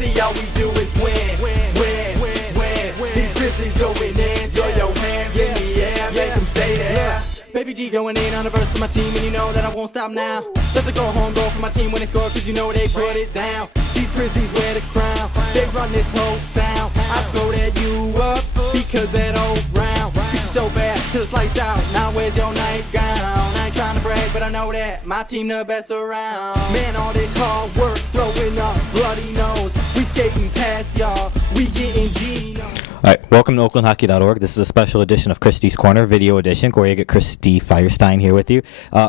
See, all we do is win, win, win. These Grizzlies going in, throw your hands in the air, make them stay there. Baby G going in on the verse of my team, and you know that I won't stop now. That's a go home goal for my team when they score, cause you know they put it down. These Grizzlies wear the crown, they run this whole town. I throw that you up, because that old round beat so bad, till it's lights out. Now where's your nightgown? I ain't trying to brag, but I know that my team the best around. Man, all this hard work, throwing up bloody nose. We skating past y'all, we getting G. All right, welcome to OaklandHockey.org. This is a special edition of Christie's Corner, video edition. Corey, I get Christie Firestein here with you.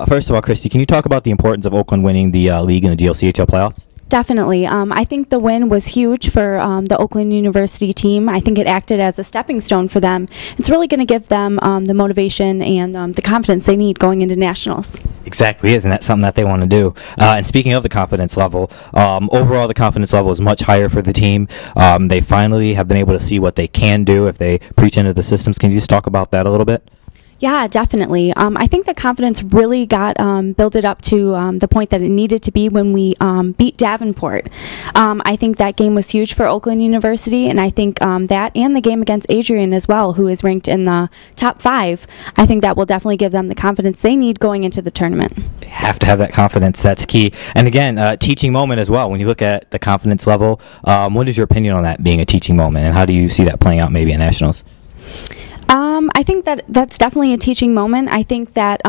First of all, Christie, can you talk about the importance of Oakland winning the league and the DLCHL playoffs? Definitely. I think the win was huge for the Oakland University team. I think it acted as a stepping stone for them. It's really going to give them the motivation and the confidence they need going into nationals. Exactly, isn't that something that they want to do? And speaking of the confidence level, overall the confidence level is much higher for the team. They finally have been able to see what they can do if they preach into the systems. Can you just talk about that a little bit? Yeah, definitely. I think the confidence really got built up to the point that it needed to be when we beat Davenport. I think that game was huge for Oakland University, and I think that and the game against Adrian as well, who is ranked in the top 5, I think that will definitely give them the confidence they need going into the tournament. They have to have that confidence. That's key. And again, teaching moment as well. When you look at the confidence level, what is your opinion on that being a teaching moment, and how do you see that playing out maybe at nationals? I think that that's definitely a teaching moment. I think that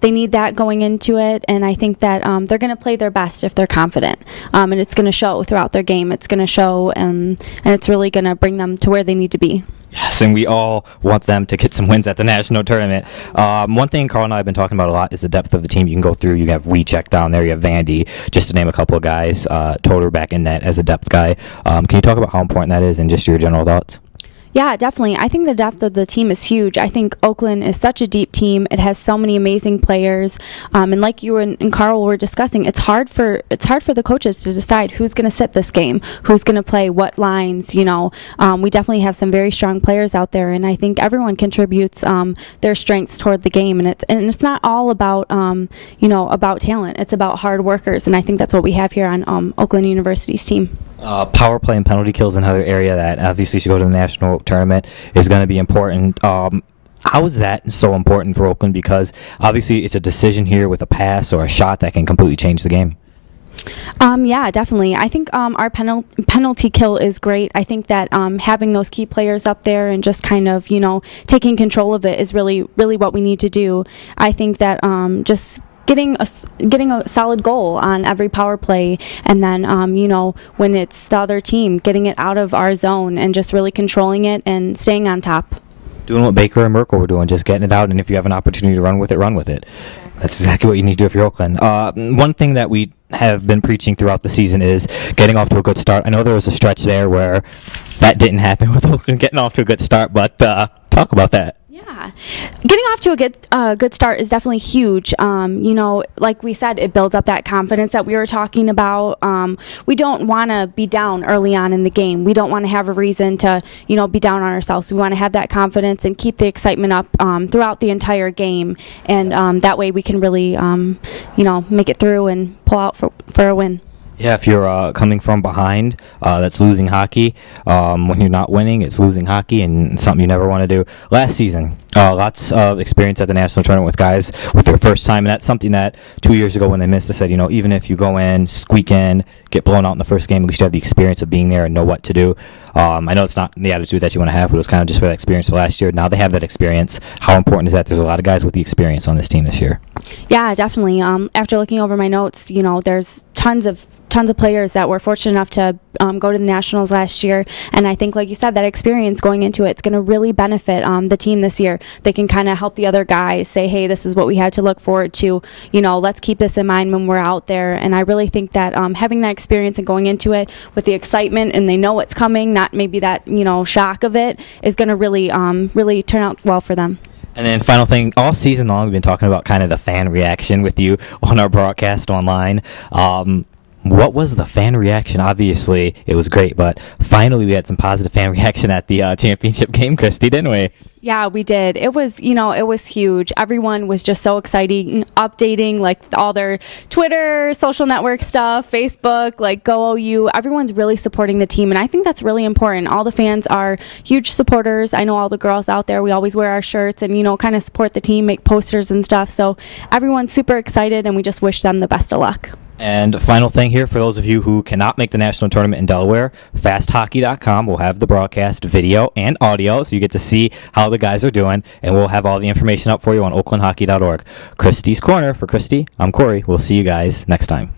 they need that going into it, and I think that they're going to play their best if they're confident, and it's going to show throughout their game. It's going to show, and it's really going to bring them to where they need to be. Yes, and we all want them to get some wins at the national tournament. One thing Carl and I have been talking about a lot is the depth of the team. You can go through. You have Wiechek down there. You have Vandy, just to name a couple of guys. Toter back in net as a depth guy. Can you talk about how important that is and just your general thoughts? Yeah, definitely. I think the depth of the team is huge. I think Oakland is such a deep team. It has so many amazing players, and like you and Carl were discussing, it's hard for the coaches to decide who's going to sit this game, who's going to play what lines. You know, we definitely have some very strong players out there, and I think everyone contributes their strengths toward the game. And it's not all about about talent. It's about hard workers, and I think that's what we have here on Oakland University's team. Power play and penalty kills, another area that obviously should go to the national tournament, is going to be important. How is that so important for Oakland? Because obviously it's a decision here with a pass or a shot that can completely change the game. Yeah, definitely. I think our penalty kill is great. I think that having those key players up there and just kind of, taking control of it is really what we need to do. I think that just getting a solid goal on every power play, and then when it's the other team, getting it out of our zone and just really controlling it and staying on top. Doing what Baker and Merkel were doing, just getting it out, and if you have an opportunity to run with it, run with it. That's exactly what you need to do if you're Oakland. One thing that we have been preaching throughout the season is getting off to a good start. I know there was a stretch there where that didn't happen with Oakland getting off to a good start, but talk about that. Yeah, getting off to a good start is definitely huge. Like we said, it builds up that confidence that we were talking about. We don't want to be down early on in the game. We don't want to have a reason to, be down on ourselves. We want to have that confidence and keep the excitement up throughout the entire game, and that way we can really, make it through and pull out for a win. Yeah, if you're coming from behind, that's losing hockey. When you're not winning, it's losing hockey, and something you never want to do. Last season, lots of experience at the national tournament with guys with their first time, and that's something that 2 years ago when they missed, I said, even if you go in, squeak in, get blown out in the first game, at least you have the experience of being there and know what to do. I know it's not the attitude that you want to have, but it was kind of just for that experience for last year. Now they have that experience. How important is that? There's a lot of guys with the experience on this team this year. Yeah, definitely. After looking over my notes, there's tons of players that were fortunate enough to go to the Nationals last year, and I think, like you said, that experience going into it's going to really benefit the team this year. They can kind of help the other guys say, hey, this is what we had to look forward to. Let's keep this in mind when we're out there. And I really think that having that experience and going into it with the excitement, and they know what's coming, not maybe that shock of it, is going to really turn out well for them. And then final thing, all season long we've been talking about kind of the fan reaction with you on our broadcast online. what was the fan reaction? Obviously, it was great, but finally we had some positive fan reaction at the championship game, Christy, didn't we? Yeah, we did. It was, it was huge. Everyone was just so excited, updating like all their Twitter, social network stuff, Facebook, like Go OU. Everyone's really supporting the team, and I think that's really important. All the fans are huge supporters. I know all the girls out there, we always wear our shirts and, kind of support the team, make posters and stuff. So everyone's super excited, and we just wish them the best of luck. And final thing here, for those of you who cannot make the national tournament in Delaware, fasthockey.com will have the broadcast video and audio, so you get to see how the guys are doing, and we'll have all the information up for you on oaklandhockey.org. Christie's Corner. For Christy, I'm Corey. We'll see you guys next time.